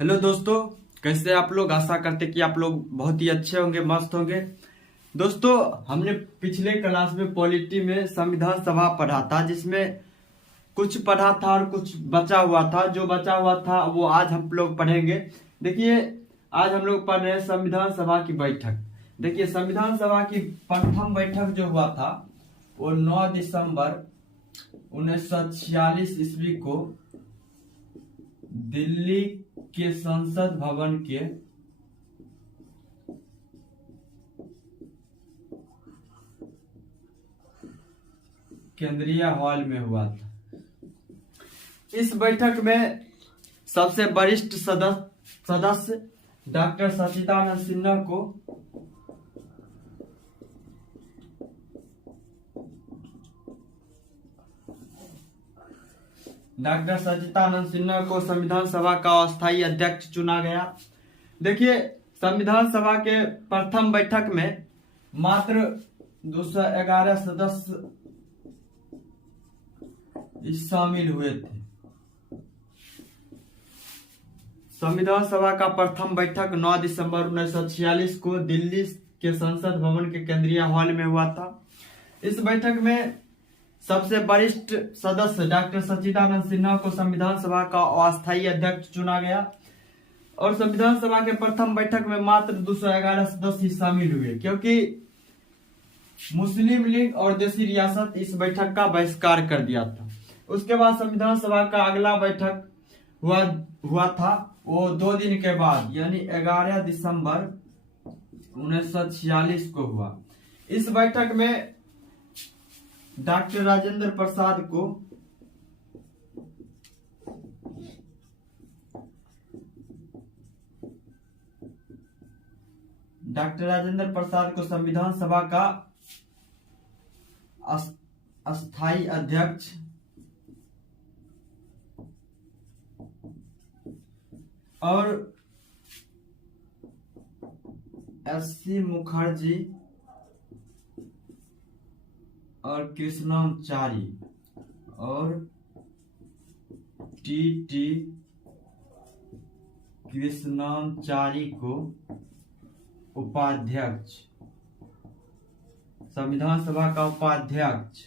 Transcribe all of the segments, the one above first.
Hello दोस्तों, कैसे आप लोग। आशा करते कि आप लोग बहुत ही अच्छे होंगे, मस्त होंगे। दोस्तों, हमने पिछले क्लास में पॉलिटी में संविधान सभा पढ़ा था, जिसमें कुछ पढ़ा था और कुछ बचा हुआ था। जो बचा हुआ था वो आज हम लोग पढ़ेंगे। देखिए, आज हम लोग पढ़ रहे हैं संविधान सभा की बैठक। देखिए, संविधान सभा की प्रथम बैठक जो हुआ था वो 9 दिसंबर 1946 ईस्वी को दिल्ली के संसद भवन के केंद्रीय हॉल में हुआ था। इस बैठक में सबसे वरिष्ठ सदस्य डॉक्टर सच्चिदानंद सिन्हा को संविधान सभा का अस्थायी अध्यक्ष चुना गया। देखिए, संविधान सभा के प्रथम बैठक में मात्र 211 सदस्य शामिल हुए थे। संविधान सभा का प्रथम बैठक 9 दिसंबर 1946 को दिल्ली के संसद भवन के केंद्रीय हॉल में हुआ था। इस बैठक में सबसे वरिष्ठ सदस्य डॉक्टर सच्चिदानंद सिन्हा को संविधान सभा का अस्थायी अध्यक्ष चुना गया और संविधान सभा के प्रथम बैठक में मात्र 211 सदस्य शामिल हुए, क्योंकि मुस्लिम लीग और देशी रियासत इस बैठक का बहिष्कार कर दिया था। उसके बाद संविधान सभा का अगला बैठक हुआ था वो 2 दिन के बाद, यानी 11 दिसंबर 1946 को हुआ। इस बैठक में डॉक्टर राजेंद्र प्रसाद को संविधान सभा का अस्थायी अध्यक्ष और एस.सी. मुखर्जी और कृष्णाचारी और टी कृष्णाचारी को उपाध्यक्ष, संविधान सभा का उपाध्यक्ष,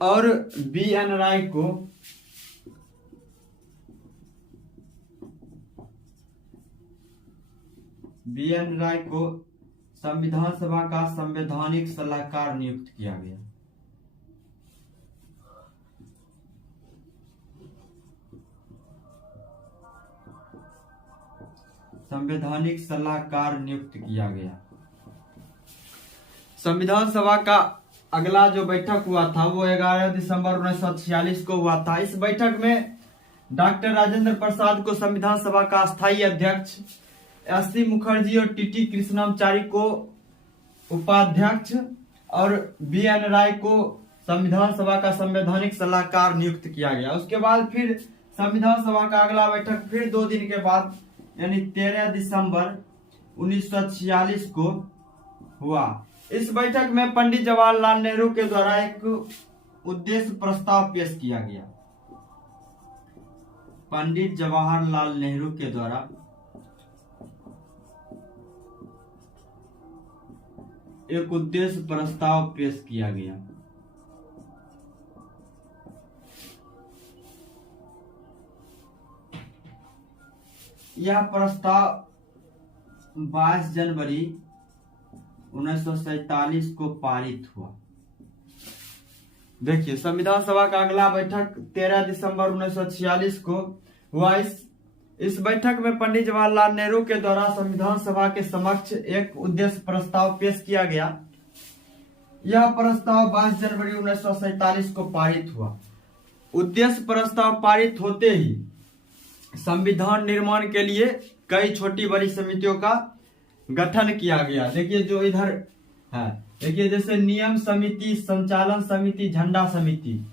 और बी.एन. राय को संविधान सभा का संवैधानिक सलाहकार नियुक्त किया गया। संवैधानिक सलाहकार नियुक्त किया गया। संविधान सभा का अगला जो बैठक हुआ था वो 11 दिसंबर 1946 को हुआ था। इस बैठक में डॉक्टर राजेंद्र प्रसाद को संविधान सभा का अस्थायी अध्यक्ष, एस.सी. मुखर्जी और टी कृष्णाचारी को उपाध्यक्ष और बी.एन. राय को संविधान सभा का संवैधानिक सलाहकार नियुक्त किया गया। उसके बाद फिर संविधान सभा का अगला बैठक फिर 2 दिन के बाद, यानी 13 दिसंबर 1946 को हुआ। इस बैठक में पंडित जवाहरलाल नेहरू के द्वारा एक उद्देश्य प्रस्ताव पेश किया गया। पंडित जवाहरलाल नेहरू के द्वारा एक उद्देश्य प्रस्ताव पेश किया गया। यह प्रस्ताव 22 जनवरी 1947 को पारित हुआ। देखिए, संविधान सभा का अगला बैठक 13 दिसंबर 1946 को हुआ। इस बैठक में पंडित जवाहरलाल नेहरू के द्वारा संविधान सभा के समक्ष एक उद्देश्य प्रस्ताव पेश किया गया। यह प्रस्ताव 22 जनवरी 1947 को पारित हुआ। उद्देश्य प्रस्ताव पारित होते ही संविधान निर्माण के लिए कई छोटी बड़ी समितियों का गठन किया गया। देखिए, जो इधर है, देखिए, जैसे नियम समिति, संचालन समिति, झंडा समिति,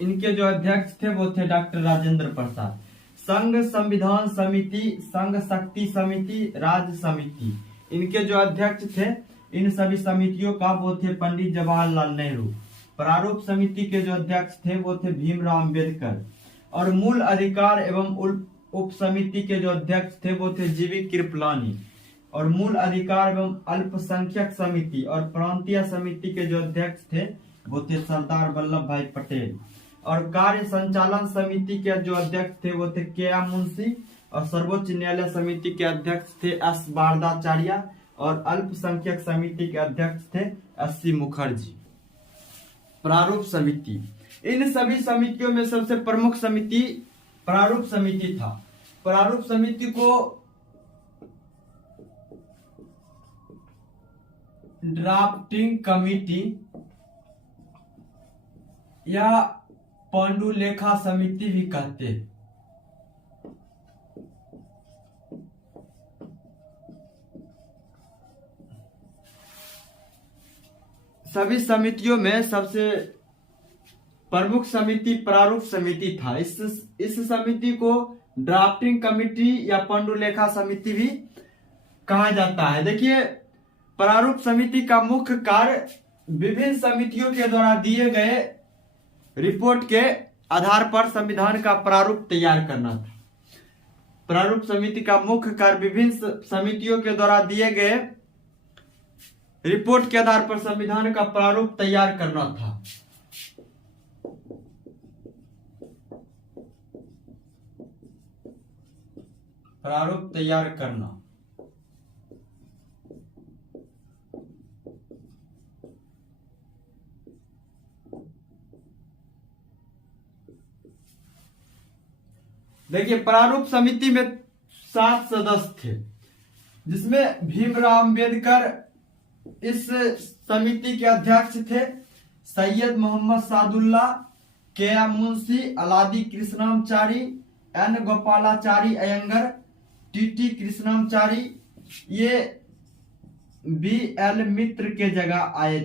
इनके जो अध्यक्ष थे वो थे डॉक्टर राजेंद्र प्रसाद। संघ संविधान समिति, संघ शक्ति समिति, राज्य समिति, इनके जो अध्यक्ष थे, इन सभी समितियों का वो थे पंडित जवाहरलाल नेहरू। प्रारूप समिति के जो अध्यक्ष थे वो थे भीमराव अंबेडकर और मूल अधिकार एवं उप समिति के जो अध्यक्ष थे वो थे जीवी कृपलानी। और मूल अधिकार एवं अल्पसंख्यक समिति और प्रांतीय समिति के जो अध्यक्ष थे वो थे सरदार वल्लभ भाई पटेल। और कार्य संचालन समिति के जो अध्यक्ष थे वो थे के.एम. मुंशी। और सर्वोच्च न्यायालय समिति के अध्यक्ष थे एस. वारदाचार्य। और अल्पसंख्यक समिति के अध्यक्ष थे एस.सी. मुखर्जी। प्रारूप समिति, इन सभी समितियों में सबसे प्रमुख समिति प्रारूप समिति था। प्रारूप समिति को ड्राफ्टिंग कमिटी या पांडुलेखा समिति भी कहते हैं। सभी समितियों में सबसे प्रमुख समिति प्रारूप समिति था। इस समिति को ड्राफ्टिंग कमिटी या पांडुलेखा समिति भी कहा जाता है। देखिए, प्रारूप समिति का मुख्य कार्य विभिन्न समितियों के द्वारा दिए गए रिपोर्ट के आधार पर संविधान का प्रारूप तैयार करना था। प्रारूप समिति का मुख्य कार्य विभिन्न समितियों के द्वारा दिए गए रिपोर्ट के आधार पर संविधान का प्रारूप तैयार करना था। प्रारूप तैयार करना। देखिए, प्रारूप समिति में 7 सदस्य थे, जिसमें भीमराव अंबेडकर इस समिति के अध्यक्ष थे। Syed Mohammad Sadulla, KM. Munshi, अलादी Krishnamachari, N. Gopalachari Iyengar, TT. Krishnamachari, ये बी.एल. मित्र के जगह आए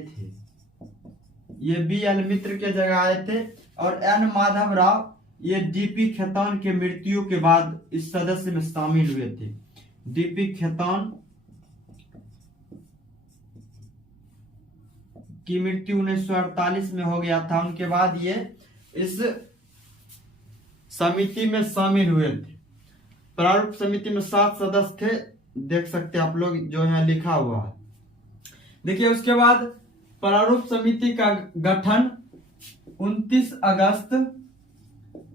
थे। और एन. माधव राव, ये डी.पी. खेतान के मृत्यु के बाद इस सदस्य में शामिल हुए थे। डी.पी. खेतान की मृत्यु 1948 में हो गया था। उनके बाद ये इस समिति में शामिल हुए थे। प्रारूप समिति में 7 सदस्य थे, देख सकते हैं आप लोग, जो यहाँ लिखा हुआ है। देखिए, उसके बाद प्रारूप समिति का गठन 29 अगस्त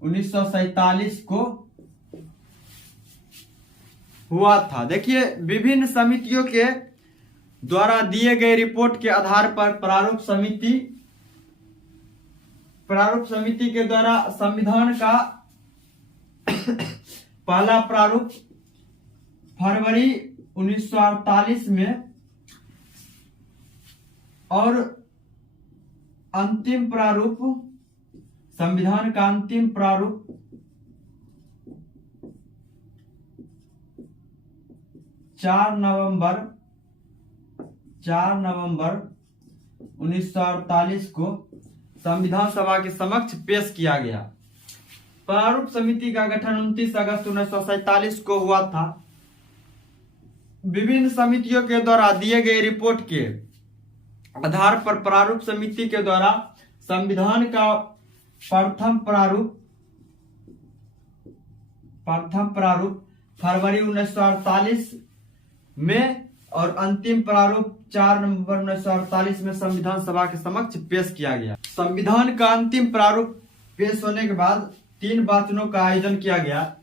1947 को हुआ था। देखिए, विभिन्न समितियों के द्वारा दिए गए रिपोर्ट के आधार पर प्रारूप समिति के द्वारा संविधान का पहला प्रारूप फरवरी 1948 में और अंतिम प्रारूप, संविधान का अंतिम प्रारूप 4 नवंबर 1948 को संविधान सभा के समक्ष पेश किया गया। प्रारूप समिति का गठन 29 अगस्त 1947 को हुआ था। विभिन्न समितियों के द्वारा दिए गए रिपोर्ट के आधार पर प्रारूप समिति के द्वारा संविधान का प्रथम प्रारूप फरवरी 1948 में और अंतिम प्रारूप 4 नवंबर 1948 में संविधान सभा के समक्ष पेश किया गया। संविधान का अंतिम प्रारूप पेश होने के बाद 3 वाचनों का आयोजन किया गया,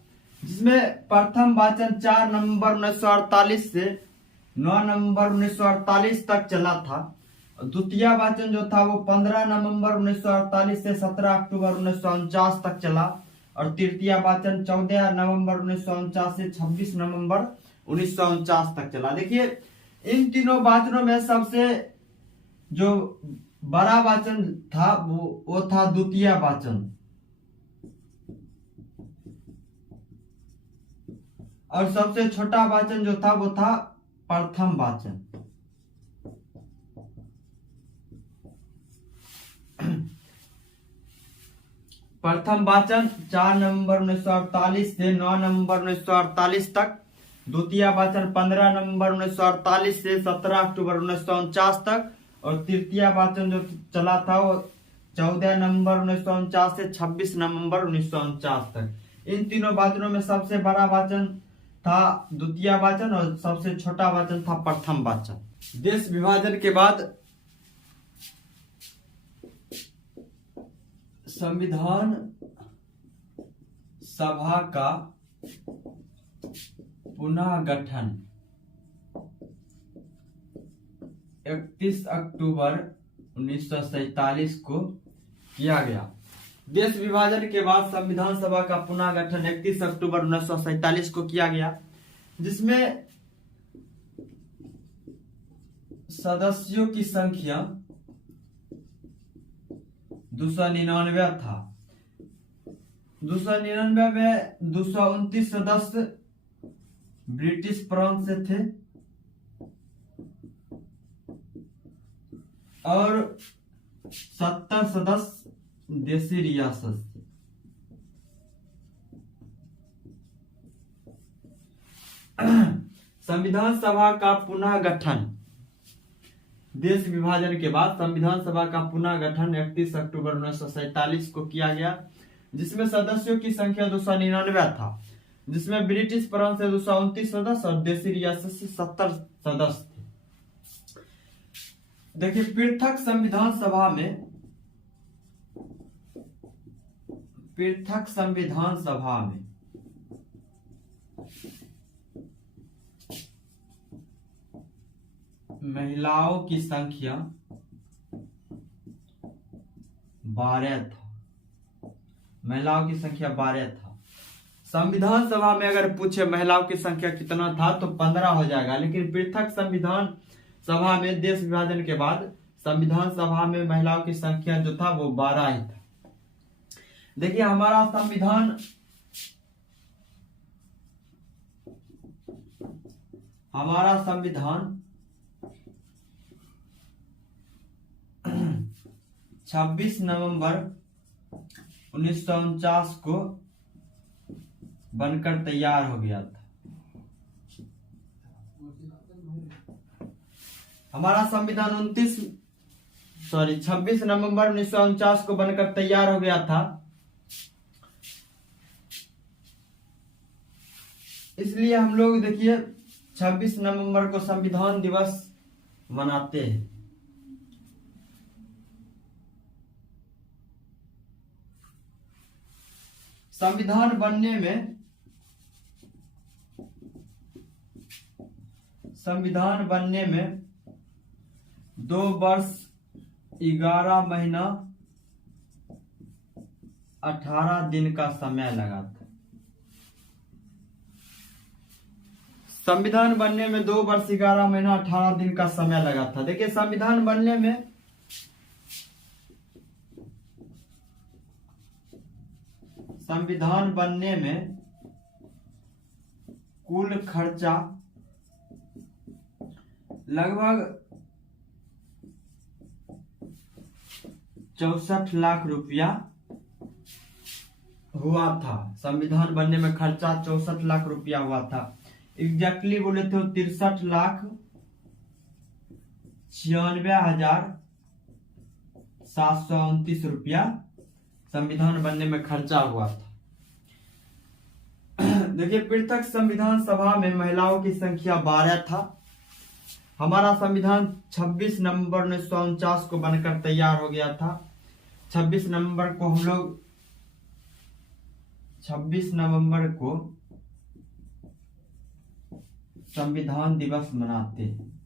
जिसमें प्रथम वाचन 4 नवंबर 1948 से 9 नवंबर 1948 तक चला था। द्वितीय वाचन जो था वो 15 नवंबर 1948 से 17 अक्टूबर 1949 तक चला। और तृतीय वाचन 14 नवंबर 1949 से 26 नवंबर 1949 तक चला। देखिए, इन तीनों वाचनों में सबसे जो बड़ा वाचन था वो था द्वितीय वाचन, और सबसे छोटा वाचन जो था वो था प्रथम वाचन। प्रथम वाचन 4 नवंबर 1948 से 9 नवंबर 1948 तक। द्वितीय वाचन 15 नवंबर 1948 से 17 अक्टूबर 1949 तक। और तृतीय वाचन जो चला था वो 14 नवंबर 1949 से 26 नवंबर 1949 तक। इन तीनों वाचनों में सबसे बड़ा वाचन था द्वितीय वाचन और सबसे छोटा वाचन था प्रथम वाचन। देश विभाजन के बाद संविधान सभा का पुनः गठन 31 अक्टूबर 1947 को किया गया। देश विभाजन के बाद संविधान सभा का पुनः गठन 31 अक्टूबर 1947 को किया गया, जिसमें सदस्यों की संख्या 299 था। 299 में 229 सदस्य ब्रिटिश प्रांत से थे और 70 सदस्य देसी रियासत से। संविधान सभा का पुनः गठन देश विभाजन के बाद संविधान सभा का पुनः गठन 31 अक्टूबर 1947 को किया गया, जिसमें सदस्यों की संख्या 299 था, जिसमें ब्रिटिश प्रांत से 229 सदस्य और देसी रियासत से 70 सदस्य थे। देखिए, पृथक संविधान सभा में महिलाओं की संख्या 12 था। संविधान सभा में अगर पूछे महिलाओं की संख्या कितना था तो 15 हो जाएगा, लेकिन पृथक संविधान सभा में देश विभाजन के बाद संविधान सभा में महिलाओं की संख्या जो था वो 12 ही था। देखिए, हमारा संविधान 26 नवंबर 1949 को बनकर तैयार हो गया था। हमारा संविधान 26 नवंबर 1949 को बनकर तैयार हो गया था। इसलिए हम लोग देखिए 26 नवंबर को संविधान दिवस मनाते हैं। संविधान बनने में 2 वर्ष 11 महीना 18 दिन का समय लगा था। संविधान बनने में 2 वर्ष 11 महीना 18 दिन का समय लगा था। देखिए, संविधान बनने में कुल खर्चा लगभग 64 लाख रुपया हुआ था। संविधान बनने में खर्चा 64 लाख रुपया हुआ था। एग्जैक्टली बोले तो 63,96,729 रुपया संविधान बनने में खर्चा हुआ था। देखिए, पृथक संविधान सभा में महिलाओं की संख्या 12 था। हमारा संविधान 26 नवंबर 1949 को बनकर तैयार हो गया था। 26 नवंबर को संविधान दिवस मनाते हैं।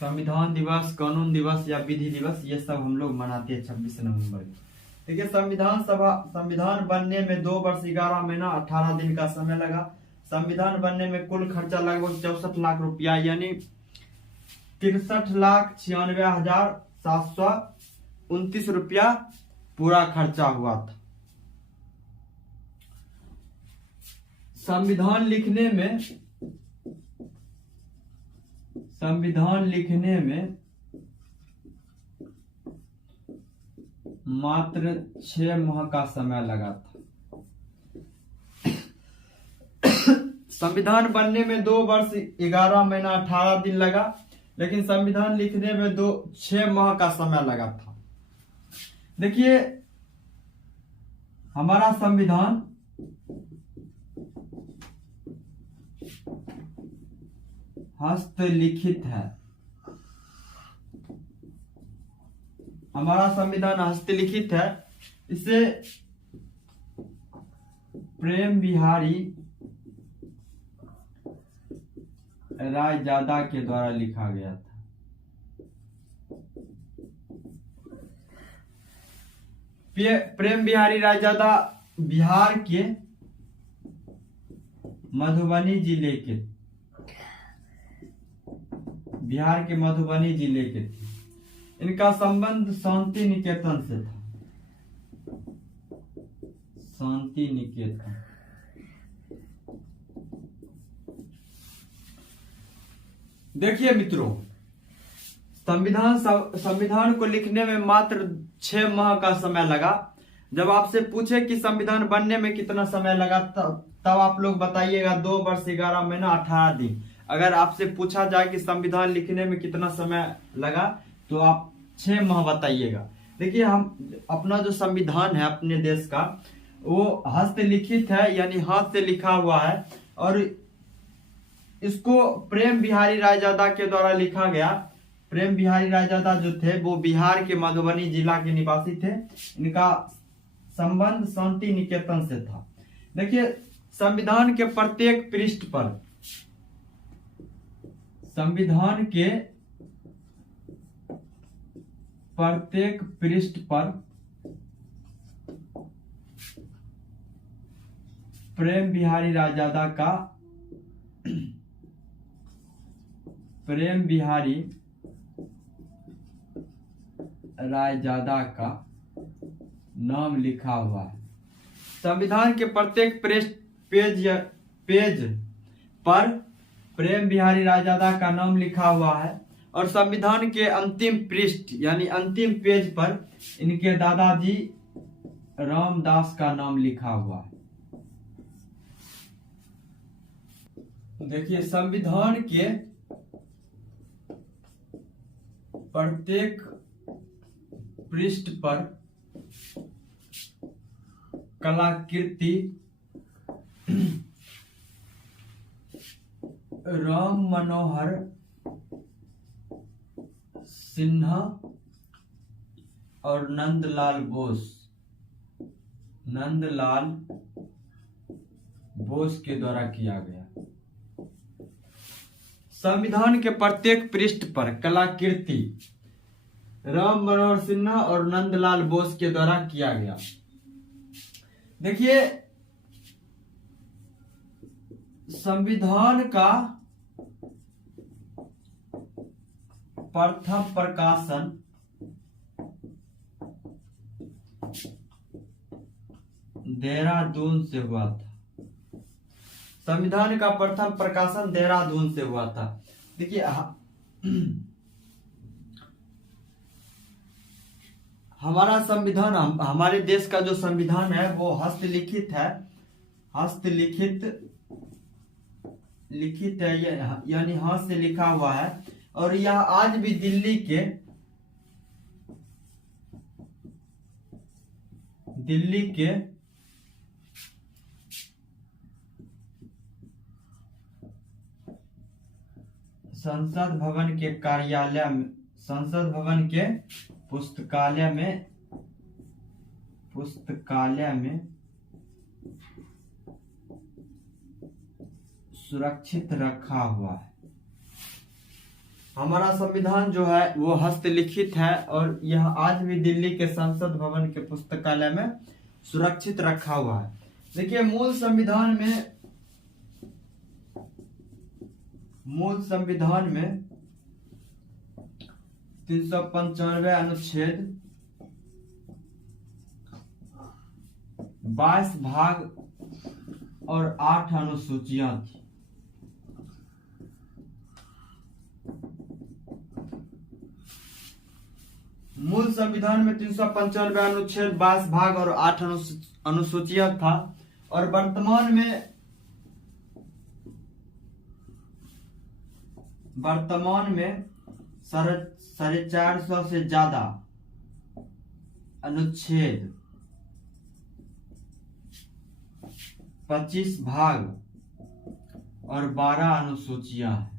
संविधान दिवस, कानून दिवस या विधि दिवस, ये सब हम लोग मनाते हैं 26 नवंबर को। देखिए, संविधान बनने में 2 वर्ष 11 महीना 18 दिन का समय लगा। संविधान बनने में कुल खर्चा लगभग 64 लाख रुपया यानी 63,96,729 रुपया पूरा खर्चा हुआ था। संविधान लिखने में मात्र 6 माह का समय लगा था। संविधान बनने में 2 वर्ष 11 महीना 18 दिन लगा, लेकिन संविधान लिखने में 6 माह का समय लगा था। देखिए, हमारा संविधान हस्तलिखित है। हमारा संविधान हस्तलिखित है। इसे प्रेम बिहारी रायजादा के द्वारा लिखा गया था। प्रेम बिहारी रायजादा बिहार के मधुबनी जिले के थे। इनका संबंध शांति निकेतन से था। शांति निकेतन। देखिए मित्रों, संविधान को लिखने में मात्र 6 माह का समय लगा। जब आपसे पूछे कि संविधान बनने में कितना समय लगा, तब आप लोग बताइएगा 2 वर्ष 11 महीना 18 दिन। अगर आपसे पूछा जाए कि संविधान लिखने में कितना समय लगा, तो आप 6 माह बताइएगा। देखिए, हम अपना जो संविधान है अपने देश का, वो हस्तलिखित है, यानी हाथ से लिखा हुआ है। और इसको प्रेम बिहारी रायजादा के द्वारा लिखा गया। प्रेम बिहारी रायजादा जो थे वो बिहार के मधुबनी जिला के निवासी थे। इनका संबंध शांति निकेतन से था। देखिए, संविधान के प्रत्येक पृष्ठ पर प्रेम बिहारी रायजादा का नाम लिखा हुआ है। संविधान के प्रत्येक पेज पर प्रेम बिहारी रायजादा का नाम लिखा हुआ है। और संविधान के अंतिम पृष्ठ यानी अंतिम पेज पर इनके दादाजी रामदास का नाम लिखा हुआ है। देखिए, संविधान के प्रत्येक पृष्ठ पर कलाकृति राम मनोहर सिन्हा और नंदलाल बोस के द्वारा किया गया। संविधान के प्रत्येक पृष्ठ पर कलाकृति राम मनोहर सिन्हा और नंदलाल बोस के द्वारा किया गया। देखिए, संविधान का प्रथम प्रकाशन देहरादून से हुआ था। संविधान का प्रथम प्रकाशन देहरादून से हुआ था। देखिए, हमारा संविधान, हमारे देश का जो संविधान है वो हस्तलिखित है। लिखित है, यानी हाथ से लिखा हुआ है। और यह आज भी दिल्ली के संसद भवन के पुस्तकालय में सुरक्षित रखा हुआ है। हमारा संविधान जो है वो हस्तलिखित है और यह आज भी दिल्ली के संसद भवन के पुस्तकालय में सुरक्षित रखा हुआ है। देखिए, मूल संविधान में 395 अनुच्छेद, 22 भाग और 8 अनुसूचियां थी। मूल संविधान में 395 अनुच्छेद, 22 भाग और 8 अनुसूचियां था। और वर्तमान में 450 से ज्यादा अनुच्छेद, 25 भाग और 12 अनुसूचियां हैं।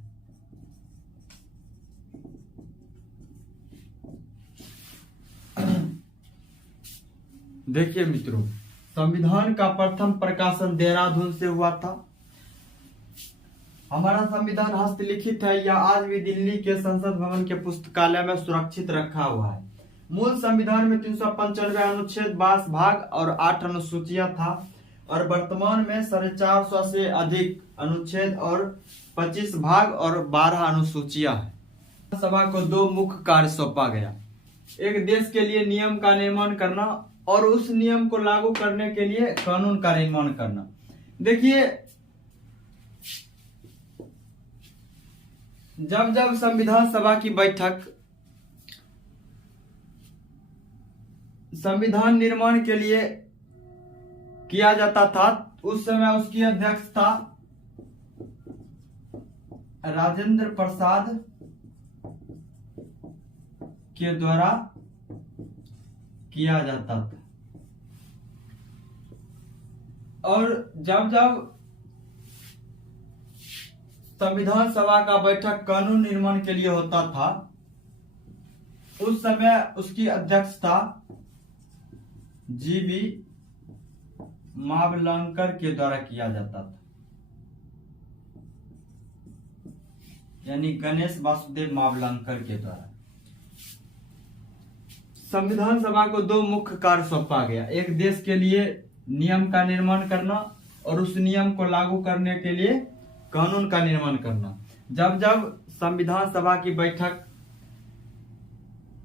देखिए मित्रों, संविधान का प्रथम प्रकाशन देहरादून से हुआ था। हमारा संविधान हस्तलिखित है या आज भी दिल्ली के संसद भवन के पुस्तकालय में सुरक्षित रखा हुआ है। मूल संविधान में 395 अनुच्छेद, 22 भाग और 8 अनुसूचियां था और वर्तमान में 450 से अधिक अनुच्छेद और 25 भाग और 12 अनुसूचियां हैं। सभा को 2 मुख्य कार्य सौंपा गया। एक, देश के लिए नियम का निर्माण करना और उस नियम को लागू करने के लिए कानून का निर्माण करना। देखिए, जब जब संविधान सभा की बैठक संविधान निर्माण के लिए किया जाता था, उस समय उसकी अध्यक्षता राजेंद्र प्रसाद के द्वारा किया जाता था। और जब जब संविधान सभा का बैठक कानून निर्माण के लिए होता था, उस समय उसकी अध्यक्षता जीवी मावलंकर के द्वारा किया जाता था, यानी गणेश वासुदेव मावलंकर के द्वारा। संविधान सभा को 2 मुख्य कार्य सौंपा गया। एक, देश के लिए नियम का निर्माण करना और उस नियम को लागू करने के लिए कानून का निर्माण करना। जब जब संविधान सभा की बैठक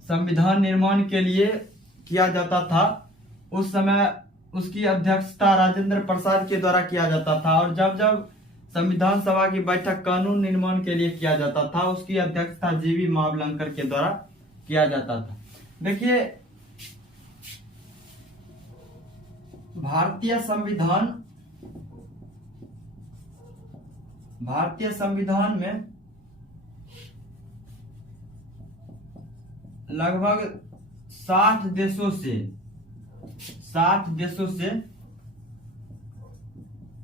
संविधान निर्माण के लिए किया जाता था, उस समय उसकी अध्यक्षता राजेंद्र प्रसाद के द्वारा किया जाता था। और जब जब संविधान सभा की बैठक कानून निर्माण के लिए किया जाता था, उसकी अध्यक्षता जीवी मावलंकर के द्वारा किया जाता था। देखिए, भारतीय संविधान में लगभग 60 देशों से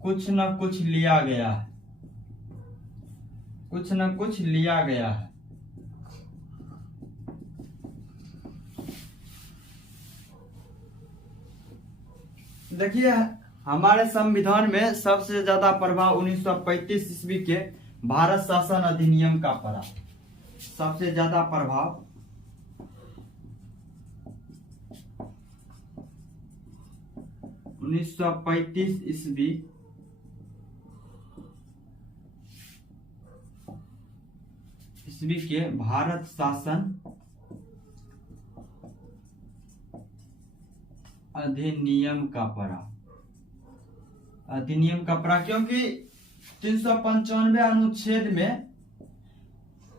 कुछ न कुछ लिया गया है। देखिए, हमारे संविधान में सबसे ज्यादा प्रभाव 1935 ईस्वी के भारत शासन अधिनियम का पड़ा। सबसे ज्यादा प्रभाव 1935 ईस्वी के भारत शासन अधिनियम का पड़ा, क्योंकि 395 अनुच्छेद में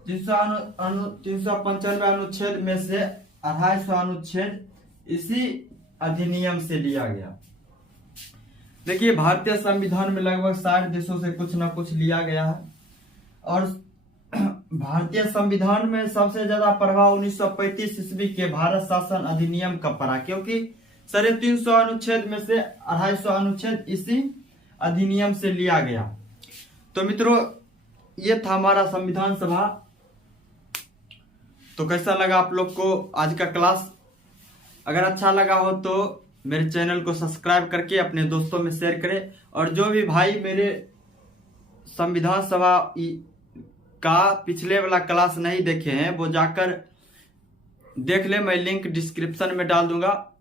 395 अनुच्छेद में से 250 अनुच्छेद इसी अधिनियम से लिया गया। देखिए, भारतीय संविधान में लगभग 60 देशों से कुछ न कुछ लिया गया है और भारतीय संविधान में सबसे ज्यादा प्रभाव 1935 ईस्वी के भारत शासन अधिनियम का पड़ा, क्योंकि 350 अनुच्छेद में से 250 अनुच्छेद इसी अधिनियम से लिया गया। तो मित्रों, ये था हमारा संविधान सभा। तो कैसा लगा आप लोग को आज का क्लास? अगर अच्छा लगा हो तो मेरे चैनल को सब्सक्राइब करके अपने दोस्तों में शेयर करें। और जो भी भाई मेरे संविधान सभा का पिछले वाला क्लास नहीं देखे हैं, वो जाकर देख ले। मैं लिंक डिस्क्रिप्शन में डाल दूंगा,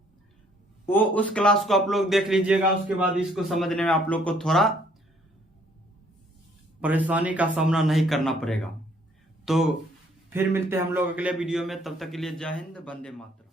वो उस क्लास को आप लोग देख लीजिएगा। उसके बाद इसको समझने में आप लोग को थोड़ा परेशानी का सामना नहीं करना पड़ेगा। तो फिर मिलते हैं हम लोग अगले वीडियो में। तब तक के लिए जय हिंद, वंदे मातरम।